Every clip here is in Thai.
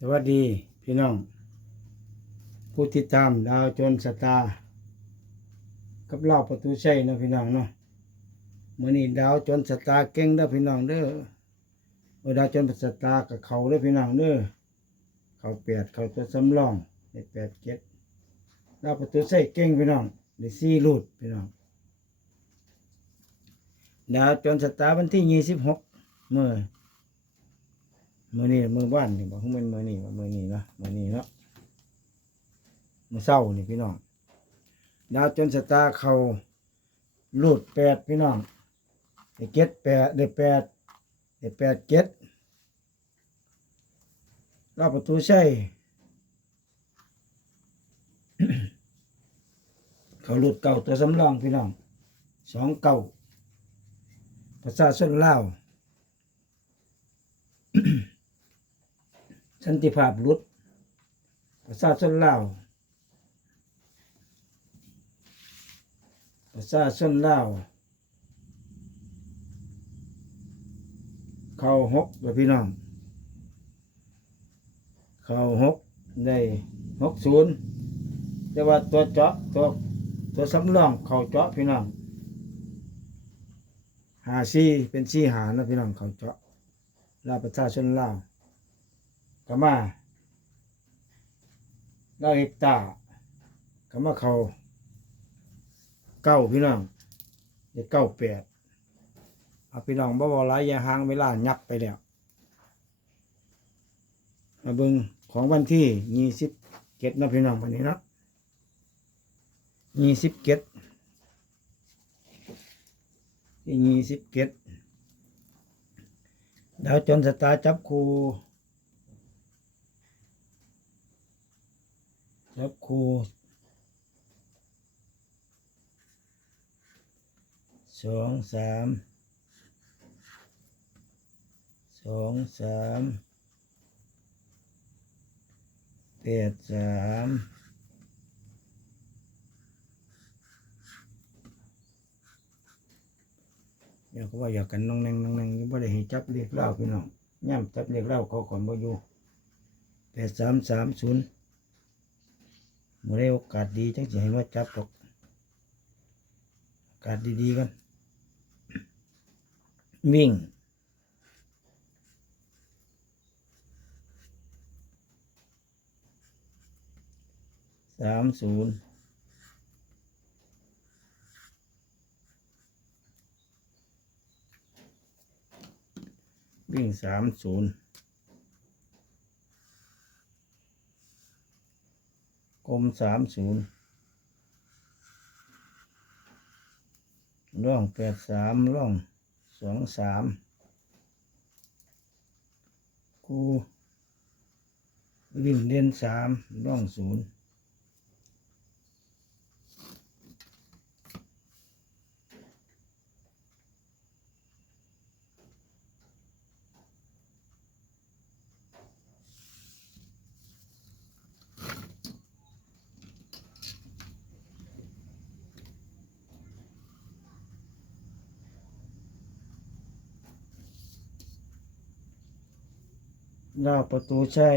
สวัสดีพี่น้อง ผู้ติดตามดาวจนสตาร์กับเล่าประตูใชัยเนาะพี่น้องเนาะมื้อนี้ดาวจนสตาร์เก่งเด้อพี่น้องเด้อดาวจนสตาร์กับเขาเด้อพี่น้องเด้อเขาแปดเขาตัวสำรองได้แปดเจ็ดดาวประตูใชัยเก่งพี่น้องได้สี่ลูดพี่น้องดาวจนสตาร์วันที่ยี่สิบหกเมื่อ มือนี้มือบ้านนี่บอกให้มันมือนี่มือนี้เนะมือนี้เนาะมือเศร้านี่พี่น้องดาวจนสตาร์เขาหลูดแปดพี่น้องได้เก็ดแปดได้แปดได้แปดเก็ดรอบประตูใช่เขาหลูดเก่าตัวสำรองพี่น้องสองเก่าประชาชนเลา สันติภาพหลุดประชาชนลาวประชาชนลาวเข้าหกเลยพี่น้องเข้าหกได้หกศูนย์แต่ว่าตัวเจาะตัวตัวสำรองเข้าเจาะพี่น้องหาซีเป็นซีหานะพี่น้องเข้าเจาะลาประชาชนลาว ก็มาได้เฮกตาก็มาเขาเก้าพี่น้องเด็กเก้าแปดเอาพี่น้องบ่บ่หลายอยาห่างเวลายับไปแล้วมาเบิ่งของวันที่ยี่สิบเจ็ดนะพี่น้องวันนี้นะยี่สิบเจ็ดที่ยี่สิบเจ็ดดาวจนสตาร์จับคู รับครูสองสามสองสามแปดสามอยากว่าอยากกันน้องแนงน้องแนงยังไม่ได้ให้จับเรียกเล่าพี่น้องย่ำจับเรียกเล่าเขาก่อนบ่อยู่แปดสามสามศูนย์ มื่อได้โอกาสดีจังจะให้มาจับตกโอกาสดีๆกัน วิ่งสามศูนย์วิ่งสามศูนย์ กร มสามศูนย์ร่องแปดสามร่องสองสามกูวิ่งเล่นสามร่องศูนย์ ดาประตูใช่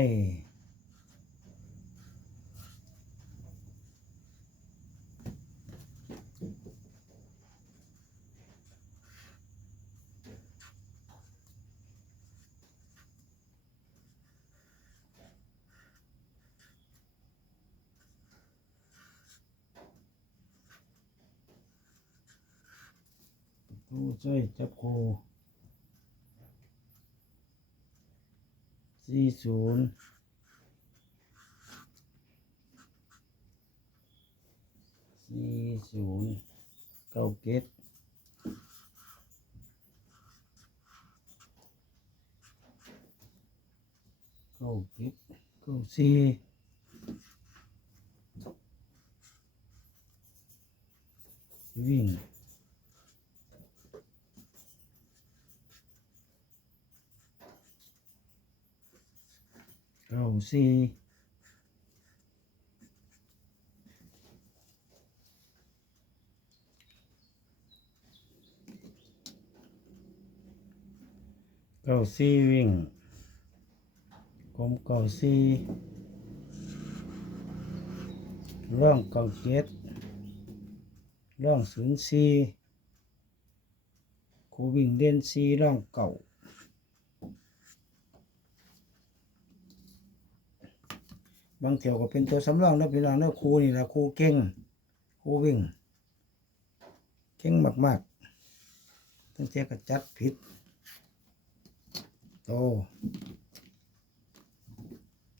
ประตูใช่จับโค สี่ศูนย์สี่ศูนย์เก้าเกตเก้าเกตเก้าสี่วิ่ง เก้าสี่เก้าสี่วิ่งมเก่าสี่ร่องเก่าเจ็ดร่องศูนย์สี่คูวิ่งเด่นสี่ร่องเก่าางเที่ยวก็เป็นตัวสำรองแล้วพี่น้องนะครูนี่แหละครูเก่งครูวิ่ง เก่งมากๆตั้งแต่ก็จัดผิดโต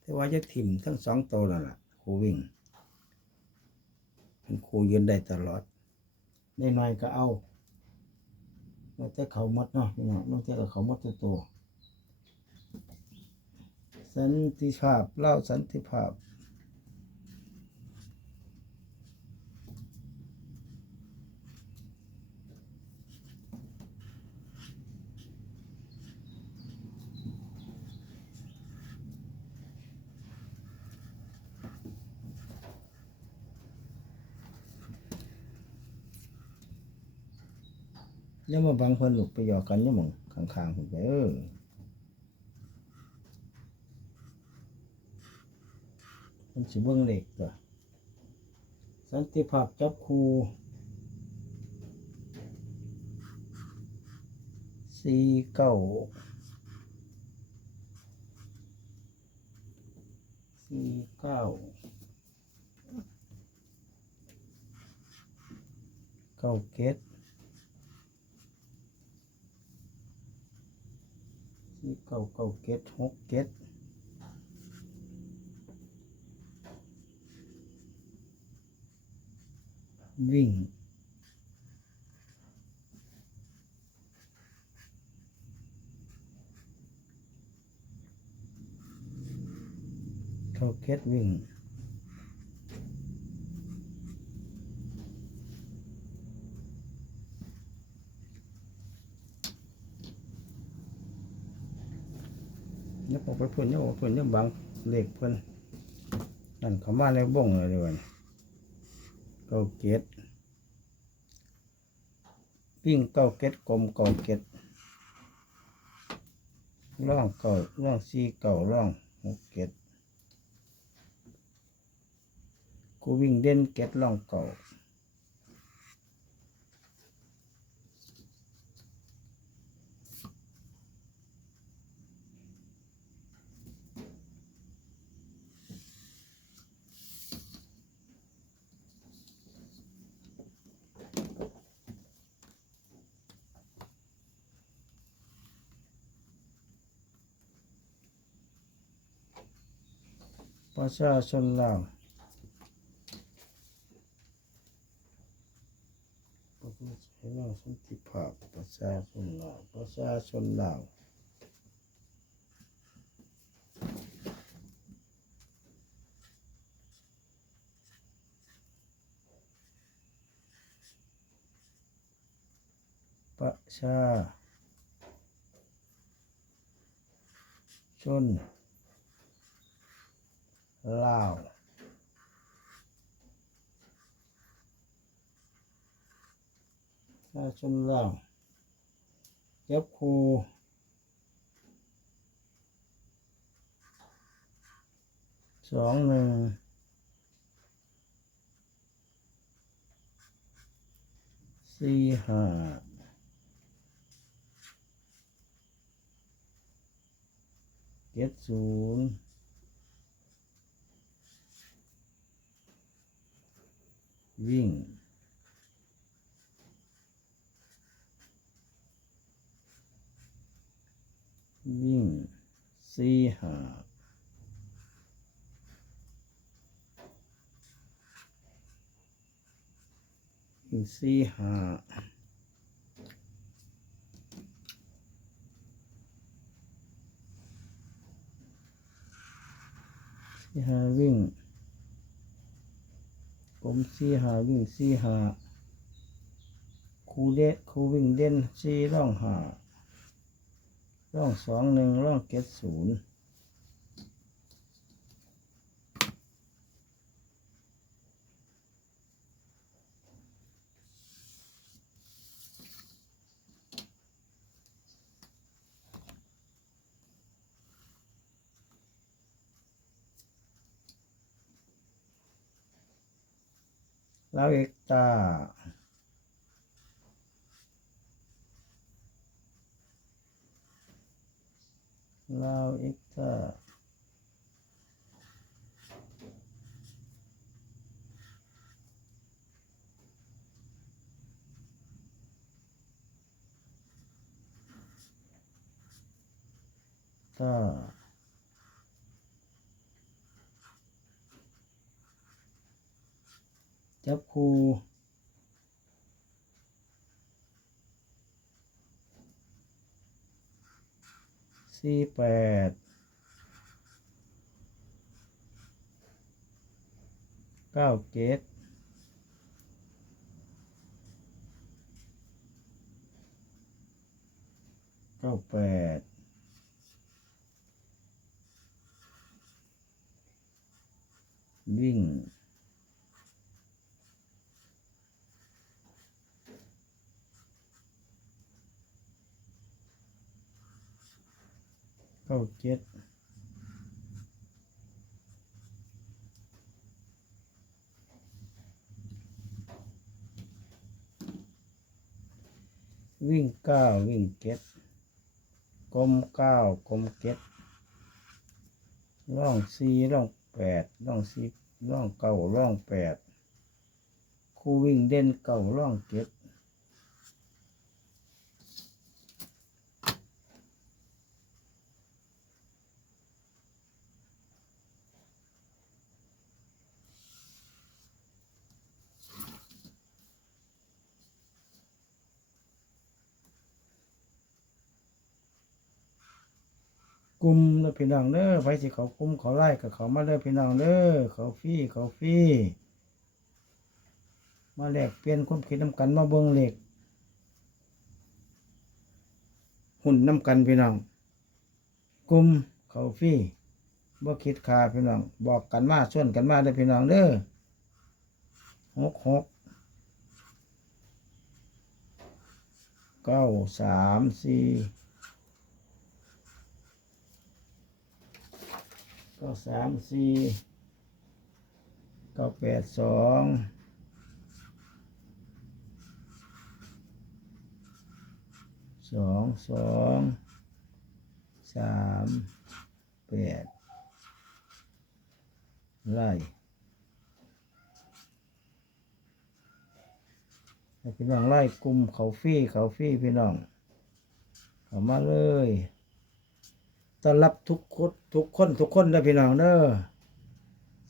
แต่ว่าจะถิ่มทั้งสองโตวนั่นแหละครูวิ่งเป็นครูยืนได้ตลอดได้น่อยก็เอานอกจากเขาหมดเนาะพี่น้องนอกจากเขาหมดตัวโตว สันติภาพเล่าสันติภาพย่ามาบังเพิ่นลูกไปหยอกกันย่าหมองข้างๆผมไปเออ มันสิเบิ่งเหลขตัวสันติภาพจับคู่สี่เก้าสี่เก้าเก้าเกตสี่เก้าเก้าเกตหกเกต วิ่ง เข้าเกตวิ่งยับออกไปเพื่อนยับอกไปเพื่อนยับบังเลขเพื่นนั่นเขามาในบ่งเลยดีกว่า เก้าเกตวิ่งเก้าเกตกลมเก้าเกตร่องเก้าร่องสี่เก้าร่องหกเกตกูวิ่งเด่นเกตร่องเก้า ประชาชนลาวประชาชนลาวสันติภาพประชาชนลาวประชาชนลาวประชาชน ลาวถ้า ชนลาวเก็บครูสองหนึ่งสี่ห้าเจ็ดศูนย์วิ่ง วิ่งสี่หาวิ่งสี่หาสี่หาวิ่งผมสี่หาวิ่งสี่หาครูเด็ดครูวิ่งเด่นสี่ร่องหา ร่องสองหนึ่งร่องเกตศูนย์ลาเอกตา ลาวเอกตาตาจับคู สี่แปดเก้าเจ็ดเก้าแปดวิ่ง เก้าเจ็ดวิ่งเก้าวิ่งเจ็ดกลมเก้ากลมเจ็ดร่องสี่ร่องแปดร่องสิบร่องเก้าร่องแปดคู่วิ่งเด่นเก้าร่องเจ็ด กลุ่มเด้อพี่น้องเด้อไปสิเขากลุ่มเขาไล่กับเขามาเด้อพี่น้องเด้อเขาฟรี่เขาฟรี่มาแลกเปลี่ยนความคิดน้ำกันมาเบิ่งเหล็กหุ่นน้ำกันพี่น้องกลุ่มเขาฟรี่บ่คิดคาพี่น้องบอกกันมาส่วนกันมาเด้อพี่น้องเด้อหกหกเก้าสามสี่ เก้าสามสี่เก้าแปดสองสองสองสามแปดไล่พี่น้องไล่กลุ่มเขาฟี่เขาฟี่พี่น้องเขามาเลย ต้อนรับทุกคนทุกคนทุกคนเด้พี่น้องเด้อ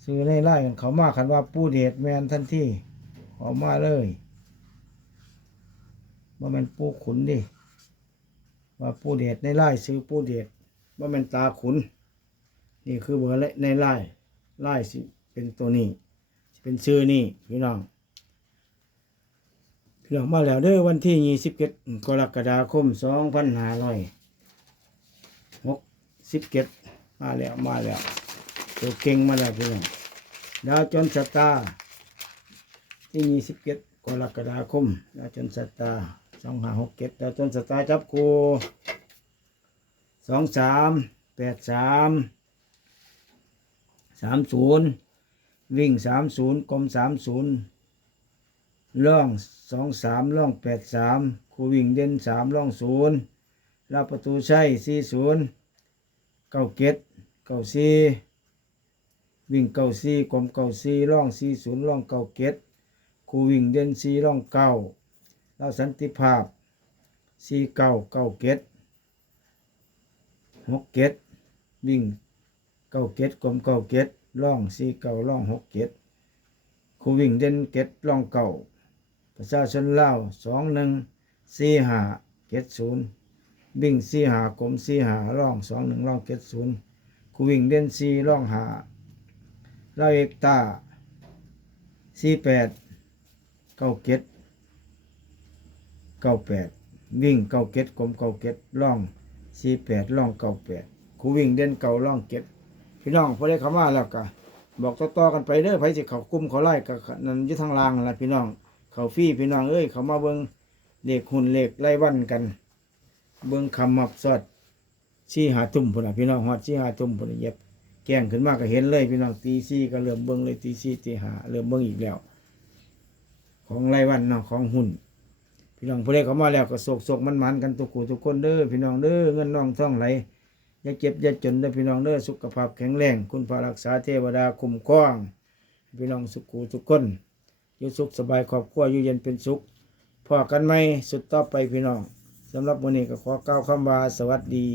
ซื้อในไล่กันเขามาคันว่าปูเดชแมนทันทีเขามาเลยว่ามันปูขุนดิว่าปูเดชในไล่ซื้อปูเดชว่ามันตาขุน นี่คือเบอร์ในไล่ไล่สิเป็นตัวนี้ เป็นชื่อนี่พี่น้องพี่น้องมาแล้วเด้อวันที่ยี่สิบเอ็ดกรกฎาคมสองพันห้าร้อย สิบเจ็ดมาแล้วมาแล้วตัวเก่งมาแล้วพี่น้องดาวจนสตาที่ยี่สิบเจ็ดกรกฎาคมดาวจนสตาสองห้าหกเจ็ดดาวจนสตาจับคูสองสามแปดสามสามศูนย์วิ่งสามศูนย์กลมสามศูนย์ล่องสองสามล่องแปดสามคูวิ่งเด่นสามล่องศูนย์รับประตูใช่สี่ศูนย์ เก้าเกตเก้าสี่วิ่งเก้าสี่กลมเก้าสี่ร่องสี่ศูนย์ร่องเก้าเกตคูวิ่งเด่นสี่ร่องเก้าเราสันติภาพสี่เก้าเก้าเกตหกเกตวิ่งเก้าเกตกลมเก้าเกตร่องสี่เก้าร่องหกเกตคูวิ่งเด่นเกตร่องเก้าประชาชนเล่าสองหนึ่งสี่ห้าเกตศูนย์ วิ่งสี่หากลมสี่หาร่องสองหนึ่งร่องเจ็ดศูนย์กูวิ่งเด่นสี่ร่องหาเราเอกตาสี่แปดเก้าเจ็ดเก้าแปดวิ่งเก้าเจ็ดกลมเก้าเจ็ดร่องสี่แปดร่องเก้าแปดกูวิ่งเด่นเก้าร่องเจ็ดพี่น้องพอได้เข้ามาแล้วก็บอกต่อๆกันไปเด้อไผสิเขากลุ่มเขาไล่กับนั่นยึดทางล่างนั่นล่ะพี่น้อง เขาฟี่พี่น้องเอ้ยเขามาเบิ่งเหลขหุ่นเหลขไล่วันกัน เบิ่งคำมับสอดชี้หาตุ่มพุ่นน่ะพี่น้องฮอดชี้หาตุ่มพุ่นเย็บแก้งขึ้นมาก็เห็นเลยพี่น้องตีซี่ก็เริ่มเบิ่งเลยตีซี่ตีหาเริ่มเบิ่งอีกแล้ว ของไรวันเนาะของหุ้นพี่น้องผู้ใดเขามาแล้วก็โศกโศกมันมันกันทุกคู่ทุกคนเด้อพี่น้องเด้อเงินน้องท่องไหลอย่าเจ็บอย่าจนเด้อพี่น้องเด้อสุขภาพแข็งแรง คุณพระรักษาเทวดาคุ้มครอง พี่น้องสุขูทุกคนอยู่สุขสบายครอบครัวอยู่เย็นเป็นสุขพอกันไหมสุดต่อไปพี่น้อง สำหรับวันนี้ก็ขอกล่าวคำว่าสวัสดี